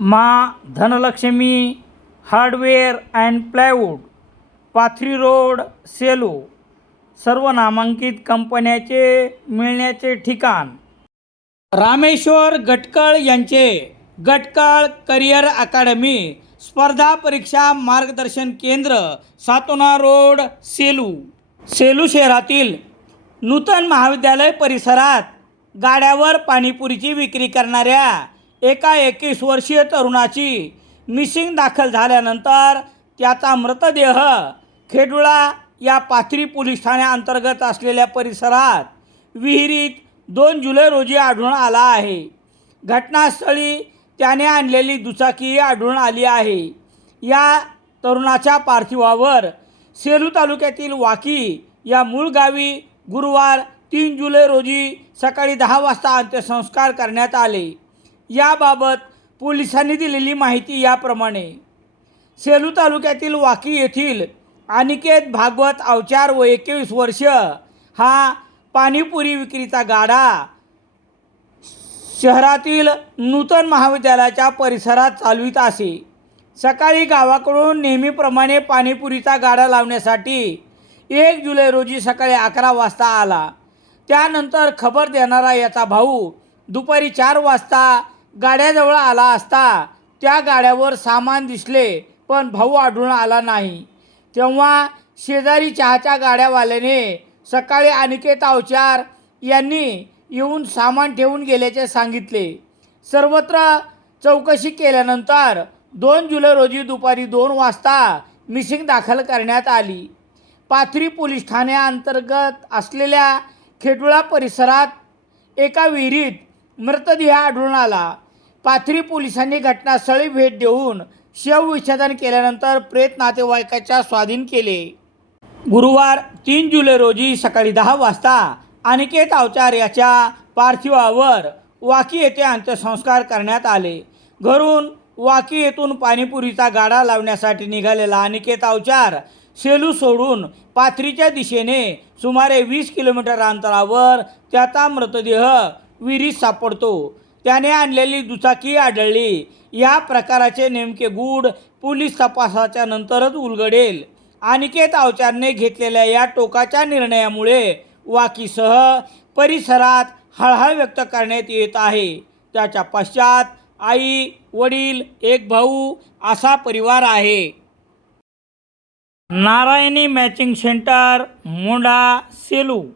Maa Dhanlakshmi hardware and plywood Pathri road Selu सर्व नामांकित कंपन्याचे मिळण्याचे ठिकाण. रामेश्वर गटकळ यांचे गटकळ करिअर अकादमी स्पर्धा परीक्षा मार्गदर्शन केंद्र सातोना रोड सेलू. सेलू शहरातील नूतन महाविद्यालय परिसरात गाड्यावर पाणीपुरीची विक्री करणाऱ्या एका एकवीस वर्षीय तरुणाची मिसिंग दाखल झाल्यानंतर त्याचा मृतदेह खेडुळा या पाथरी पोलीस ठाण्याअंतर्गत असलेल्या परिसरात विहिरीत दोन जुलै रोजी आढळून आला आहे. घटनास्थळी त्याने आणलेली दुचाकीही आढळून आली आहे. या तरुणाच्या पार्थिवावर सेलू तालुक्यातील वाकी या मूळ गावी गुरुवार तीन जुलै रोजी सकाळी दहा वाजता अंत्यसंस्कार करण्यात आले. याबाबत पोलिसांनी दिलेली माहिती याप्रमाणे. सेलू तालुक्यातील वाकी येथील अनिकेत भागवत अवचार व एकवीस वर्ष हा पाणीपुरी विक्रीचा गाडा शहरातील नूतन महाविद्यालयाच्या परिसरात चालवित असे. सकाळी गावाकडून नेहमीप्रमाणे पाणीपुरीचा गाडा लावण्यासाठी एक जुलै रोजी सकाळी अकरा वाजता आला. त्यानंतर खबर देणारा याचा भाऊ दुपारी चार वाजता गाड्याजवळ आला असता त्या गाड्यावर सामान दिसले पण भाऊ आढळून आला नाही. तेव्हा शेजारी चहाच्या गाड्यावाल्याने सकाळी अनिकेत अवचार यांनी येऊन सामान ठेवून गेल्याचे सांगितले. सर्वत्र चौकशी केल्यानंतर दोन जुलै रोजी दुपारी दोन वाजता मिसिंग दाखल करण्यात आली. पाथरी पोलीस ठाण्याअंतर्गत असलेल्या खेडुळा परिसरात एका विहिरीत मृतदेह आढळून आला. पाथरी पोलिसांनी घटनास्थळी भेट देऊन शवविच्छेदन केल्यानंतर प्रेत नातेवाईकाच्या स्वाधीन केले. गुरुवार तीन जुलै रोजी सकाळी दहा वाजता अनिकेत अवचार याच्या पार्थिवावर वाकी येथे अंत्यसंस्कार करण्यात आले. घरून वाकी येथून पाणीपुरीचा गाडा लावण्यासाठी निघालेला अनिकेत अवचार सेलू सोडून पाथरीच्या दिशेने सुमारे वीस किलोमीटर अंतरावर त्याचा मृतदेह विहिरीत सापडतो. त्याने आणलेली दुचाकी आढळली. या प्रकाराचे नेमके गूढ पोलीस तपासाच्या नंतरच उलगडेल. अनिकेत अवचारने घेतलेल्या या टोकाच्या निर्णयामुळे वाकीसह परिसरात हळहळ व्यक्त करण्यात येत आहे. त्याच्या पश्चात आई वडील एक भाऊ असा परिवार आहे. Narayani matching centre Monda Selu.